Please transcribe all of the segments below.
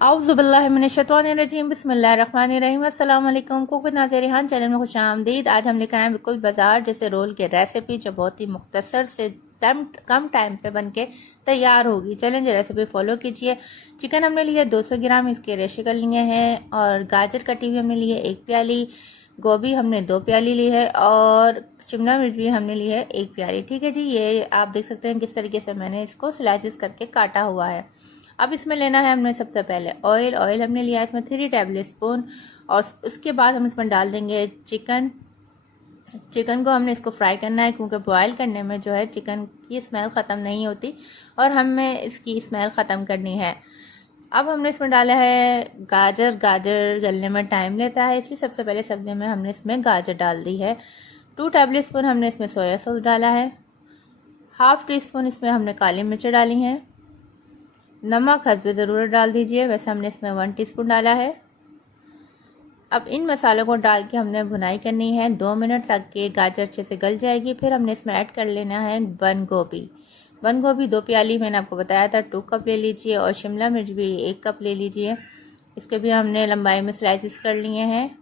औज़ुबिल्लाहिमिनश्शैतानिर्रजीम बिस्मिल्लाहिर्रहमानिर्रहीम अस्सलाम वालेकुम। Cook with Nazia Rihan channel में खुश आमदीद। आज हम लेकर आए बिल्कुल बाजार जैसे रोल की रेसिपी जो बहुत ही मुख्तसर से कम टाइम पे बनके तैयार होगी। चलें जी रेसिपी फॉलो कीजिए। चिकन हमने लिए 200 ग्राम, इसके रेशे कर लिए हैं, और गाजर कटी हुई हमने लिए 1 प्याली, गोभी हमने 2 प्याली ली है, और शिमला मिर्च भी हमने ली है 1 प्याली। ठीक है जी, ये आप देख सकते हैं किस तरीके से मैंने इसको स्लाइसिस करके काटा हुआ है। अब इसमें लेना है हमने सबसे पहले ऑयल हमने लिया है इसमें 3 टेबल स्पून, और उसके बाद हम इसमें डाल देंगे चिकन को हमने इसको फ्राई करना है, क्योंकि बॉयल करने में जो है चिकन की स्मेल ख़त्म नहीं होती और हमें इसकी स्मेल ख़त्म करनी है। अब हमने इसमें डाला है गाजर गलने में टाइम लेता है, इसलिए सबसे पहले सब्जी में हमने इसमें गाजर डाल दी है। 2 टेबल स्पून हमने इसमें सोया सॉस डाला है, हाफ़ टी स्पून इसमें हमने काली मिर्च डाली हैं, नमक हस्बे ज़रूरत डाल दीजिए, वैसे हमने इसमें 1 टीस्पून डाला है। अब इन मसालों को डाल के हमने भुनाई करनी है 2 मिनट तक के गाजर अच्छे से गल जाएगी। फिर हमने इसमें ऐड कर लेना है बंद गोभी 2 प्याली मैंने आपको बताया था, 2 कप ले लीजिए, और शिमला मिर्च भी 1 कप ले लीजिए, इसके भी हमने लंबाई में स्लाइसिस कर लिए हैं।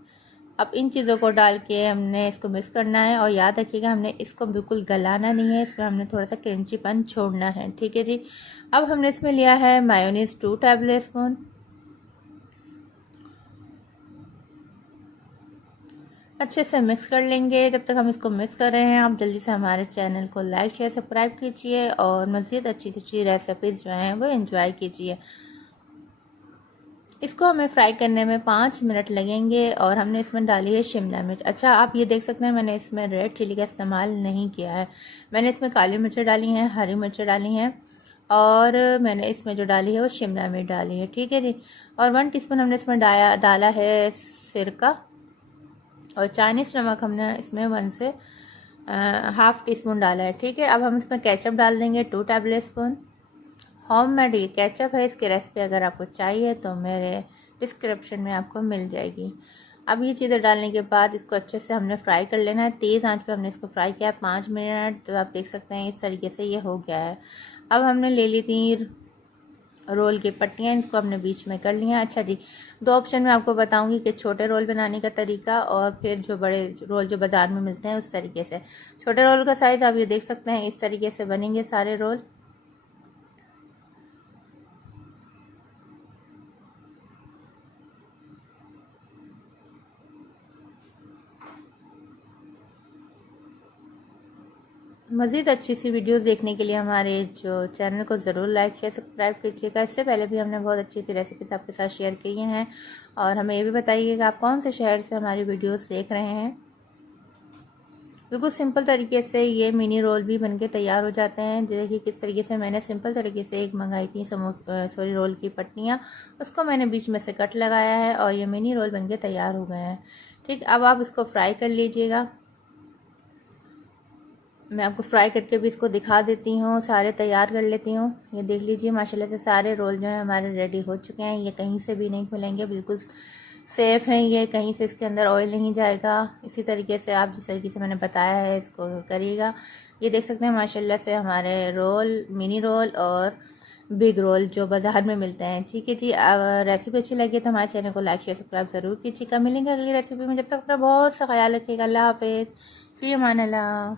अब इन चीज़ों को डाल के हमने इसको मिक्स करना है, और याद रखिएगा हमने इसको बिल्कुल गलाना नहीं है, इसमें हमने थोड़ा सा क्रंचीपन छोड़ना है। ठीक है जी। अब हमने इसमें लिया है मायोनीज़ 2 टेबल स्पून, अच्छे से मिक्स कर लेंगे। जब तक हम इसको मिक्स कर रहे हैं आप जल्दी से हमारे चैनल को लाइक शेयर सब्सक्राइब कीजिए, और मज़ीद अच्छी से अच्छी रेसिपीज़ जो हैं वो एंजॉय कीजिए। इसको हमें फ्राई करने में 5 मिनट लगेंगे, और हमने इसमें डाली है शिमला मिर्च। अच्छा, आप ये देख सकते हैं मैंने इसमें रेड चिली का इस्तेमाल नहीं किया है, मैंने इसमें काली मिर्च डाली हैं, हरी मिर्च डाली हैं, और मैंने इसमें जो डाली है वो शिमला मिर्च डाली है। ठीक है जी। और 1 टीस्पून हमने इसमें डाला है सिरका, और चाइनीज़ नमक हमने इसमें 1 से हाफ़ टी स्पून डाला है। ठीक है। अब हम इसमें केचप डाल देंगे 2 टेबल स्पून। होममेड ये केचप है, इसकी रेसिपी अगर आपको चाहिए तो मेरे डिस्क्रिप्शन में आपको मिल जाएगी। अब ये चीज़ें डालने के बाद इसको अच्छे से हमने फ्राई कर लेना है, तेज़ आंच पे हमने इसको फ्राई किया 5 मिनट। तो आप देख सकते हैं इस तरीके से ये हो गया है। अब हमने ले ली थी रोल की पट्टियाँ, इसको हमने बीच में कर लिया। अच्छा जी, 2 ऑप्शन में आपको बताऊंगी कि छोटे रोल बनाने का तरीका, और फिर जो बड़े रोल जो बाज़ार में मिलते हैं उस तरीके से। छोटे रोल का साइज़ आप ये देख सकते हैं, इस तरीके से बनेंगे सारे रोल। मज़ीद अच्छी सी वीडियोस देखने के लिए हमारे जो चैनल को ज़रूर लाइक शेयर सब्सक्राइब कीजिएगा। इससे पहले भी हमने बहुत अच्छी सी रेसिपीज़ आपके साथ शेयर की हैं, और हमें ये भी बताइएगा आप कौन से शहर से हमारी वीडियोस देख रहे हैं। बिल्कुल सिंपल तरीके से ये मिनी रोल भी बनके तैयार हो जाते हैं। देखिए किस तरीके से मैंने सिंपल तरीके से एक मंगाई थी रोल की पट्टियाँ, उसको मैंने बीच में से कट लगाया है, और ये मिनी रोल बनके तैयार हो गए हैं। ठीक, अब आप इसको फ्राई कर लीजिएगा। मैं आपको फ्राई करके भी इसको दिखा देती हूँ, सारे तैयार कर लेती हूँ। ये देख लीजिए माशाल्लाह से सारे रोल जो हैं हमारे रेडी हो चुके हैं। ये कहीं से भी नहीं खुलेंगे, बिल्कुल सेफ़ हैं ये, कहीं से इसके अंदर ऑयल नहीं जाएगा। इसी तरीके से आप जिस तरीके से मैंने बताया है इसको करिएगा। ये देख सकते हैं माशाल्लाह से हमारे रोल, मिनी रोल और बिग रोल जो बाज़ार में मिलते हैं। ठीक है जी। रेसिपी अच्छी लगी तो हमारे चैनल को लाइक शेयर सब्सक्राइब ज़रूर कीजिएगा। मिलेंगे अगली रेसिपी में, जब तक अपना बहुत सा ख्याल रखिएगा। अल्लाह हाफ़िज़, फ़ी अमान अल्लाह।